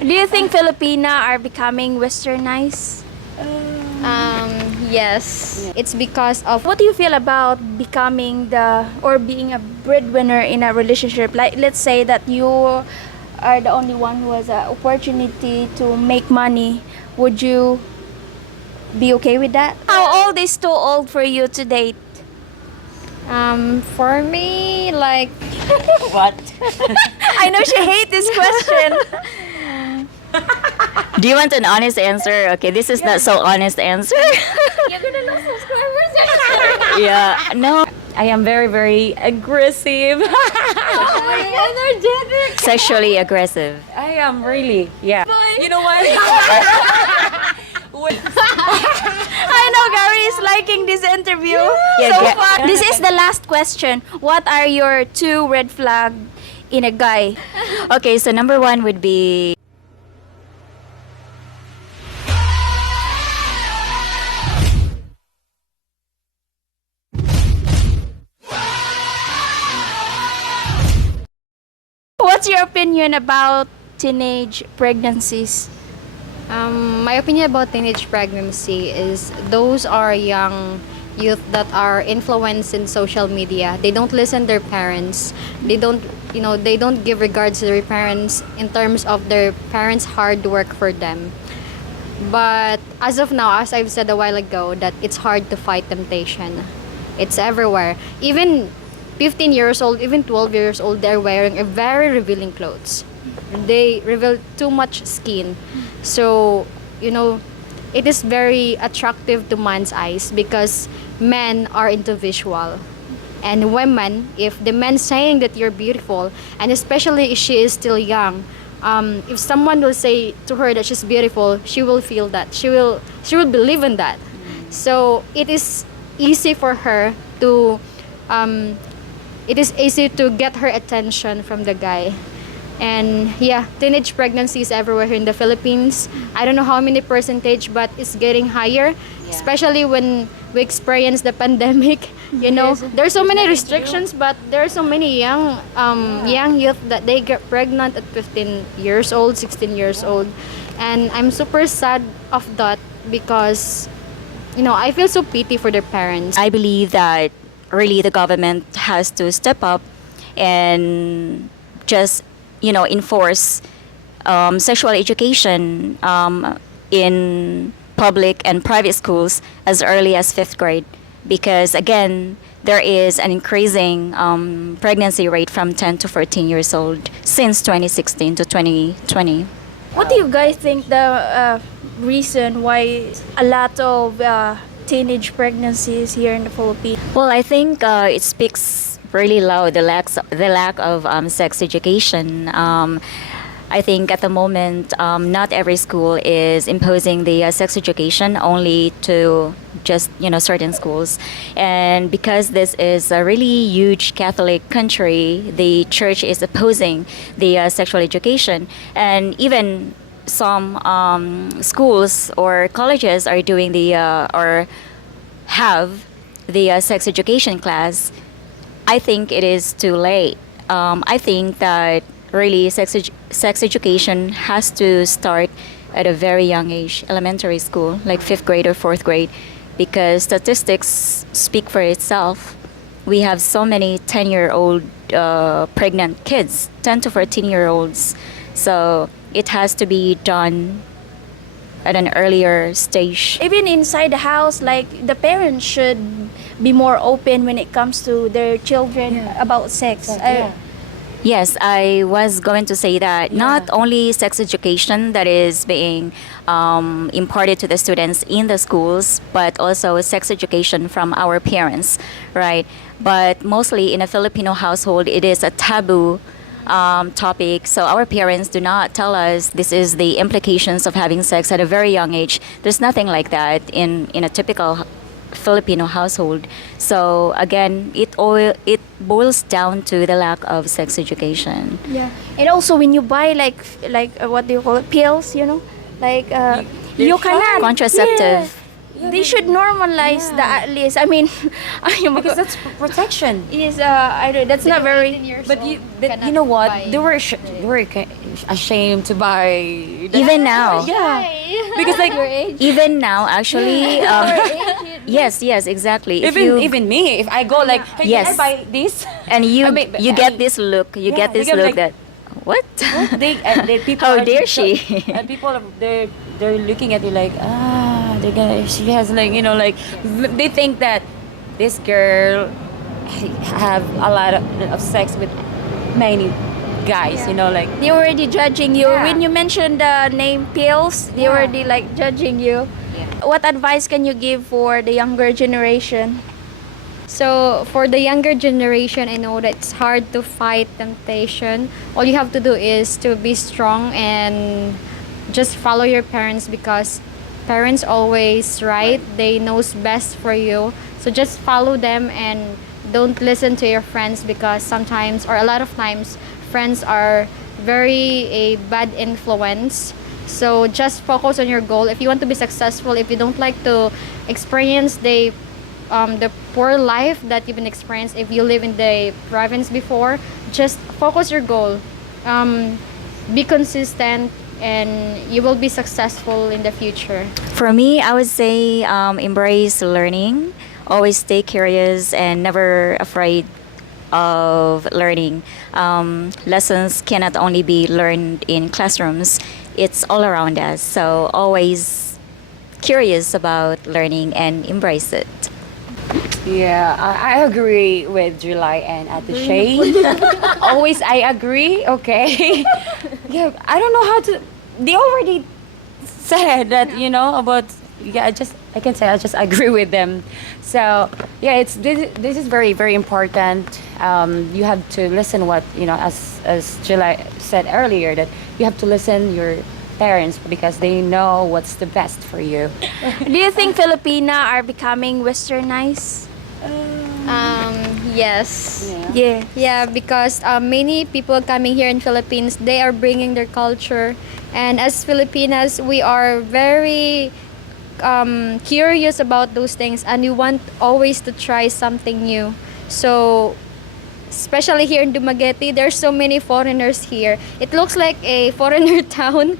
Do you think Filipina are becoming westernized? Yes. It's because of What do you feel about becoming being a breadwinner in a relationship? Like, let's say that you are the only one who has an opportunity to make money. Would you be okay with that? How old is too old for you to date? for me, like What? I know she hates this question. Do you want an honest answer? Okay, this is not so honest answer. You're gonna lose subscribers. Yeah, no. I am very, very aggressive. Energetic. Sexually aggressive. I am really, yeah. You know what? I know Gary is liking this interview Yeah, so yeah. far. This is the last question. What are your 2 red flags in a guy? Okay, so number 1 would be What's your opinion about teenage pregnancies? my opinion about teenage pregnancy is those are young youth that are influenced in social media. They don't listen their parents. They don't they don't give regards to their parents in terms of their parents' hard work for them. But as of now, as I've said a while ago, that it's hard to fight temptation. It's everywhere. Even 15 years old, even 12 years old, they're wearing a very revealing clothes. They reveal too much skin. So, it is very attractive to man's eyes because men are into visual. And women, if the man saying that you're beautiful, and especially if she is still young, if someone will say to her that she's beautiful, she will feel that. She will believe in that. So it is easy for her to get her attention from the guy. And yeah, teenage pregnancy is everywhere here in the Philippines. I don't know how many percentage, but it's getting higher, especially when we experience the pandemic. There's so many restrictions, but there are so many young youth that they get pregnant at 15 years old, 16 years old. And I'm super sad of that because, I feel so pity for their parents. I believe that really the government has to step up and just enforce sexual education in public and private schools as early as 5th grade, because again there is an increasing pregnancy rate from 10 to 14 years old since 2016 to 2020. What do you guys think the reason why a lot of teenage pregnancies here in the Philippines? Well, I think it speaks really loud the lack of sex education. I think at the moment not every school is imposing the sex education, only to just certain schools. And because this is a really huge Catholic country, the church is opposing the sexual education, and even some schools or colleges are doing or have the sex education class. I think it is too late. I think that really sex education has to start at a very young age, elementary school, like 5th grade or 4th grade, because statistics speak for itself. We have so many 10-year-old pregnant kids, 10 to 14-year-olds. So it has to be done at an earlier stage. Even inside the house, like the parents should be more open when it comes to their children about sex. Yes, I was going to say that not only sex education that is being imparted to the students in the schools, but also sex education from our parents, right? But mostly in a Filipino household, it is a taboo topic. So our parents do not tell us this is the implications of having sex at a very young age. There's nothing like that in a typical Filipino household. So again, it boils down to the lack of sex education. Yeah, and also when you buy like what do you call it, pills, like you cannot. Contraceptive. they should normalize the at least. I mean, Because that's protection. is that's not very. But you know what? They were ashamed to buy. Even now. Yeah. Because like Even now, actually, yes, yes, exactly. If even me, if I go like, hey, Yes. can I buy this? and you I mean, you I get mean, this look, you yeah, get we this get look like- that what? They people. How are dare so- she? And people they're looking at you like they're gonna. She has like like they think that this girl have a lot of sex with many guys. Like They already judging you Yeah. when you mentioned the name pills. They Yeah. already like judging you. What advice can you give for the younger generation? So for the younger generation, I know that it's hard to fight temptation. All you have to do is to be strong and just follow your parents, because parents always right. They knows best for you. So just follow them and don't listen to your friends, because sometimes or a lot of times friends are very a bad influence. So just focus on your goal. If you want to be successful, if you don't like to experience the poor life that you've been experienced, if you live in the province before, just focus your goal. Be consistent and you will be successful in the future. For me, I would say embrace learning. Always stay curious and never afraid of learning. Lessons cannot only be learned in classrooms, it's all around us. So always curious about learning and embrace it. yeah, I agree with July and at the shade. Always I agree. Okay. Yeah, I don't know how to. They already said that about. Yeah, I can say I just agree with them. So yeah, this is very very important. You have to listen what as July said earlier, that you have to listen your parents because they know what's the best for you. Do you think Filipina are becoming westernized? Yes. Yeah. Yeah, because many people coming here in Philippines, they are bringing their culture, and as Filipinas, we are very curious about those things, and we want always to try something new. So, especially here in Dumaguete, there's so many foreigners here. It looks like a foreigner town.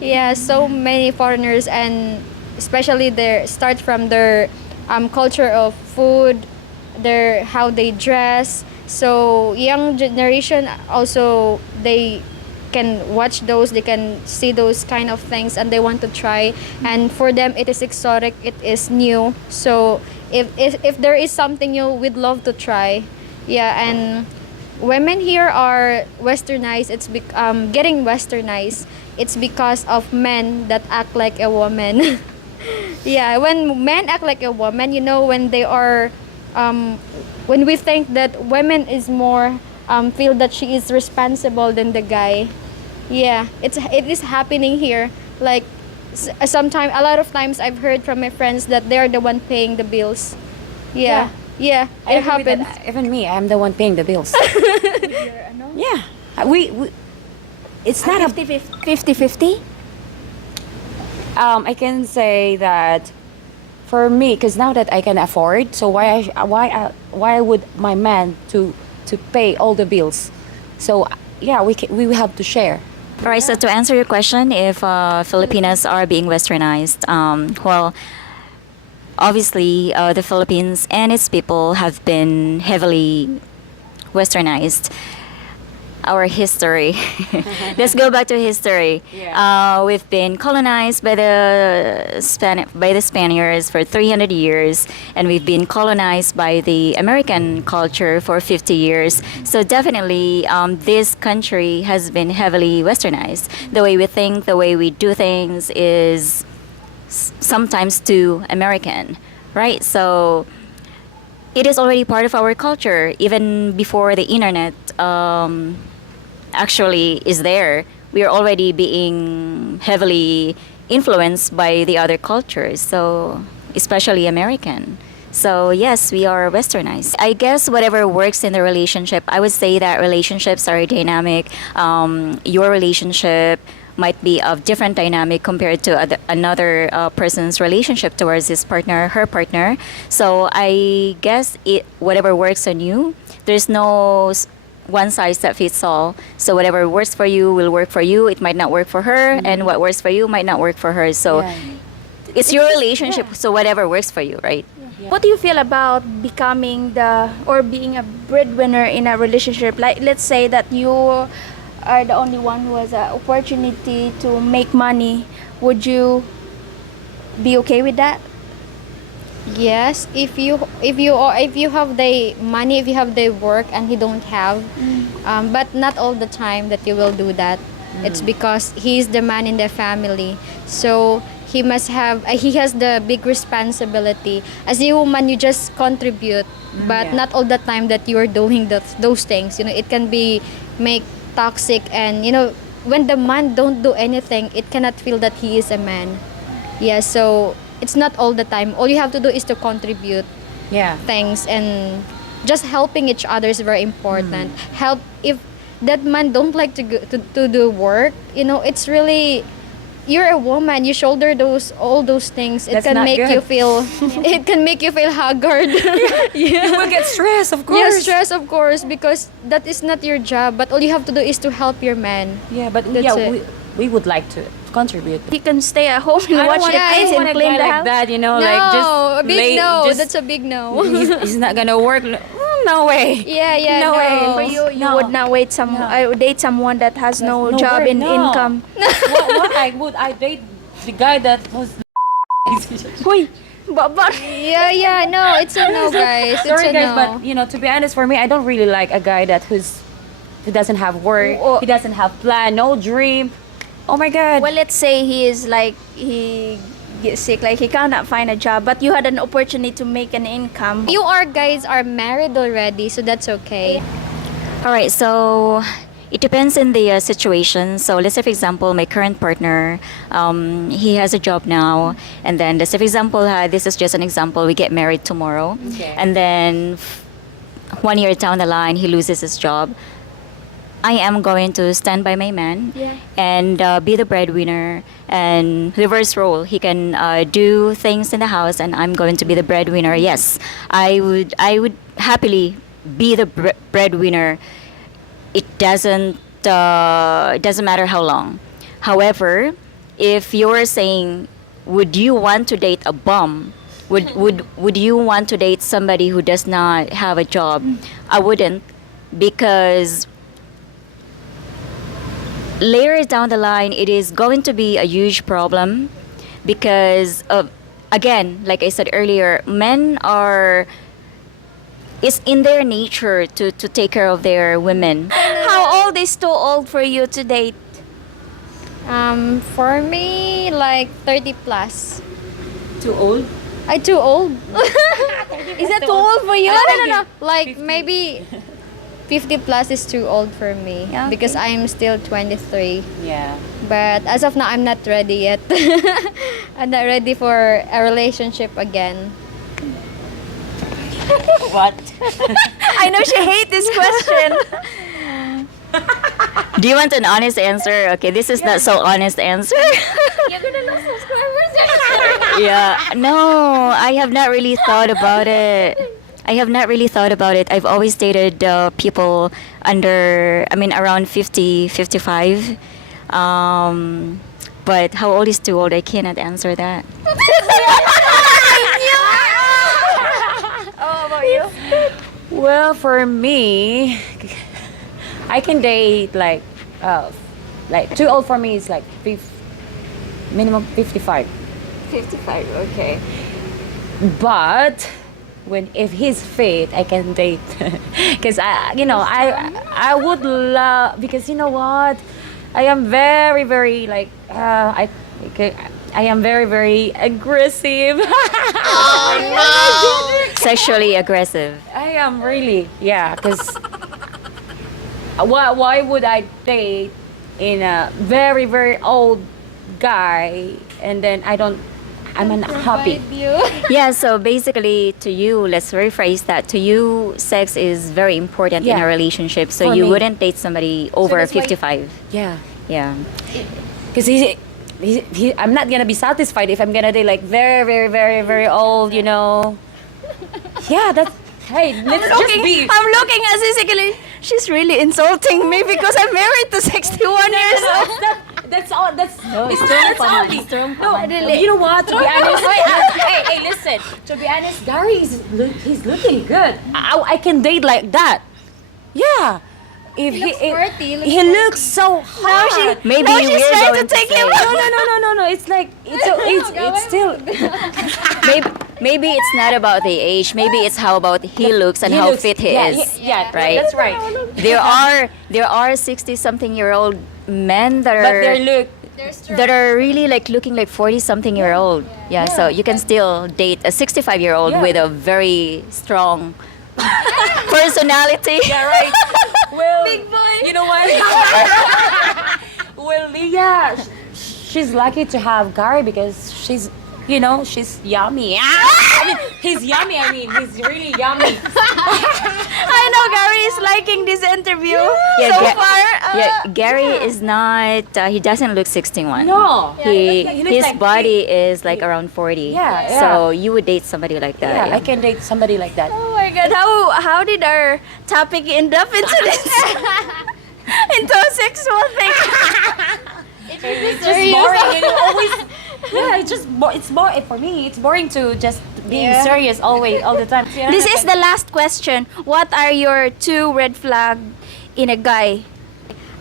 Yeah, so many foreigners, and especially their start from their culture of food, their how they dress. So young generation also, they can watch those, they can see those kind of things, and they want to try. And for them, it is exotic, it is new. So if there is something new, we'd love to try. Yeah, and women here are westernized. It's getting westernized. It's because of men that act like a woman. Yeah, when men act like a woman, when they are when we think that women is more feel that she is responsible than the guy. Yeah, it is happening here. Like sometimes, a lot of times, I've heard from my friends that they're the one paying the bills. Yeah, yeah, I it agree with that. happens. Even me, I'm the one paying the bills. Yeah, we it's not a 50-50? I can say that for me, because now that I can afford, so why would my man to pay all the bills? So yeah, we have to share. All right, so to answer your question, if Filipinas are being westernized, well, obviously the Philippines and its people have been heavily westernized. Our history. Let's go back to history. Yeah. We've been colonized by the Spaniards for 300 years, and we've been colonized by the American culture for 50 years. So definitely, this country has been heavily westernized. The way we think, the way we do things is sometimes too American, right? So it is already part of our culture, even before the internet actually is there. We are already being heavily influenced by the other cultures, so especially American. So yes, we are westernized. I guess whatever works in the relationship, I would say that relationships are dynamic. Your relationship might be of different dynamic compared to another person's relationship towards his partner, her partner. So I guess whatever works on you. There's no one size that fits all. So whatever works for you will work for you. It might not work for her, and what works for you might not work for her. So Yeah. it's your relationship. So whatever works for you, right? What do you feel about becoming the or being a breadwinner in a relationship? Like, let's say that you are the only one who has an opportunity to make money. Would you be okay with that? Yes, if you have the money, if you have the work and he don't have, but not all the time that you will do that. It's because he's the man in the family, so he must have he has the big responsibility. As a woman, you just contribute, but Yeah. not all the time that you are doing those things. You know, it can be make toxic, and you know when the man don't do anything, it cannot feel that he is a man. Yeah, so it's not all the time. All you have to do is to contribute Yeah. things, and just helping each other is very important. Help if that man don't like to do work, you know, it's really, you're a woman, you shoulder all those things. It That's can not make good. you feel it can make you feel haggard. You will get stressed, of course. Yes, stress, of course, because that is not your job, but all you have to do is to help your man. Yeah, but That's yeah, it. we would like to contribute. You can stay at home and I don't watch want, the I kids don't and want a clean guy the like house. that, you know, No, like just a big no. just- That's a big no. he's not gonna work. No way. Yeah, No way. For you, you No. would not date someone that has no no job work, and no. income. What I date the guy that was. Hoy, but Yeah, no, it's a no, guys. It's Sorry a guys, no. but you know, to be honest, for me, I don't really like a guy who doesn't have work, Oh. he doesn't have plan, no dream. Oh my God. well, let's say he is like he gets sick, like he cannot find a job, but you had an opportunity to make an income. You guys are married already, so that's okay. All right, so it depends in the situation. So let's say, for example, my current partner, he has a job now, and then let's say, for example, this is just an example. We get married tomorrow, Okay. and then 1 year down the line, he loses his job. I am going to stand by my man Yeah. and be the breadwinner and reverse role. He can do things in the house, and I'm going to be the breadwinner. Yes, I would happily be the breadwinner. It doesn't matter how long. However, if you're saying, would you want to date a bum? Would you want to date somebody who does not have a job? I wouldn't, because later down the line, it is going to be a huge problem because of, again, like I said earlier, it's in their nature to take care of their women. How old is too old for you to date? For me, like 30 plus. Too old? I too old? Is that too old for you? No. Like maybe 50 plus is too old for me, Yeah, okay. because I'm still 23. Yeah. But as of now, I'm not ready yet. I'm not ready for a relationship again. What? I know she hates this question. Do you want an honest answer? Okay, this is not so honest answer. You're gonna lose subscribers. Yeah, no, I have not really thought about it. I've always dated people around 50, 55. But how old is too old? I cannot answer that. How about you? Well, for me, I can date like too old for me is like minimum 55. 55, okay. But if he's fit, I can date. Because I would love, because you know what, I am very very like I am very very aggressive. Sexually aggressive. I am really, yeah, because why would I date in a very very old guy and then I'm unhappy. Yeah, so basically to you, let's rephrase that. To you, sex is very important in Yeah. a relationship. So For you me. wouldn't date somebody over that's why- 55. Yeah. Yeah. Because I'm not gonna be satisfied if I'm gonna date like very, very, very, very old, you know. Yeah, that's. Hey, let's just be. I'm looking at Cecily. She's really insulting me because I'm married to 61 years old. That's all. That's No, it's that's strong only. command. No, really. you know what? To be honest, hey, listen. To be honest, Gary he's looking good. I can date like that. Yeah. If he he looks so hot. Maybe Now she's we're trying going to take say, him No. It's like it's still. maybe it's not about the age. Maybe it's how about he looks and He how looks- fit he yeah, is. Yeah, right? That's right. There are 60-something-year-old men that But are their look. that are really like looking like 40-something-year-old. Yeah, so you can still date a 65-year-old Yeah. with a very strong personality. Yeah, right. Well, Big boy. You know what? Well, Leah, she's lucky to have Gary because she's yummy. I mean, he's yummy. I mean, he's really yummy. I know Gary is liking this interview Yeah, so Ga- far. Gary is not. He doesn't look 61. No. He looks his like body is like around 40. Yeah. So you would date somebody like that. Yeah, I can date somebody like that. Oh my God! How did our topic end up into this? Into a sexual thing? It's just boring. And you always. Yeah, it's boring for me. It's boring to just being serious all the time. This is the last question. What are your 2 red flags in a guy?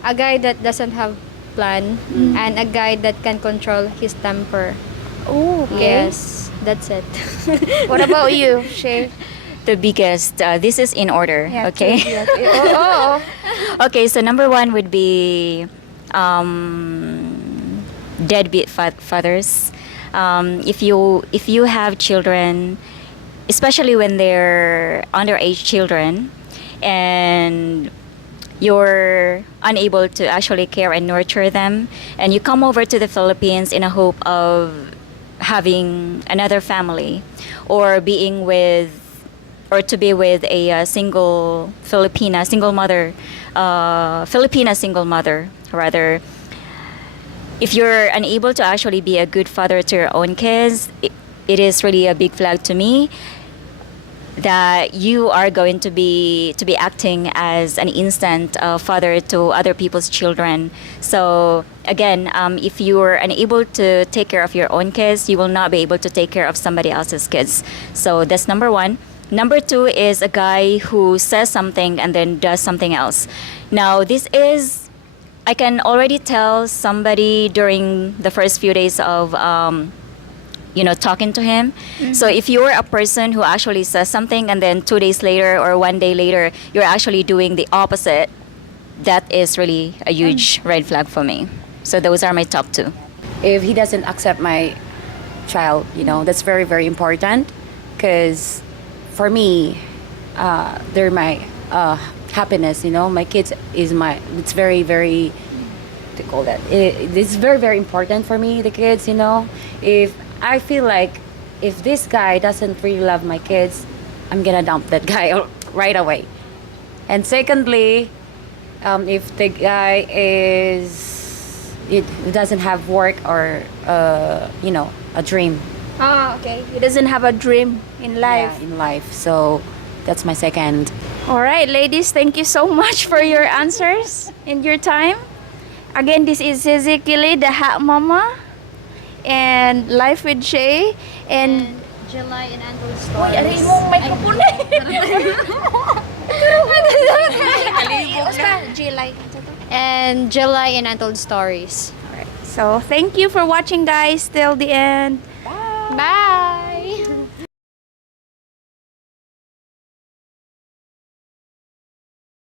A guy that doesn't have plan and a guy that can control his temper. Oh, okay. Yes, that's it. What about you, Shay? The biggest. This is in order. Yeah, Okay. two, yeah. Oh. Okay. So number 1 would be deadbeat fathers. If you have children, especially when they're underage children, and you're unable to actually care and nurture them, and you come over to the Philippines in a hope of having another family, or being with, or to be with a single Filipina single mother, Filipina single mother rather. If you're unable to actually be a good father to your own kids, it is really a big flag to me that you are going to be acting as an instant father to other people's children. So again, if you're unable to take care of your own kids, you will not be able to take care of somebody else's kids. So that's number 1. Number 2 is a guy who says something and then does something else. Now this is, I can already tell somebody during the first few days of talking to him. So if you're a person who actually says something and then 2 days later or 1 day later you're actually doing the opposite, that is really a huge red flag for me. So those are my top 2. If he doesn't accept my child, that's very, very important. Because for me, they're my happiness. My kids is it's very, very, what do you call that? It's very, very important for me, the kids. If I feel like if this guy doesn't really love my kids, I'm gonna dump that guy right away. And secondly, if the guy doesn't have work or a dream. Okay. He doesn't have a dream in life. Yeah, in life. So that's my second. All right, ladies, thank you so much for your answers and your time. Again, this is Cecily, the Hat Mama, and Life with Shay, and July and Andrew Uy, aray stories. mo, microphone July. And July and Untold Stories. So, thank you for watching, guys, till the end. Bye!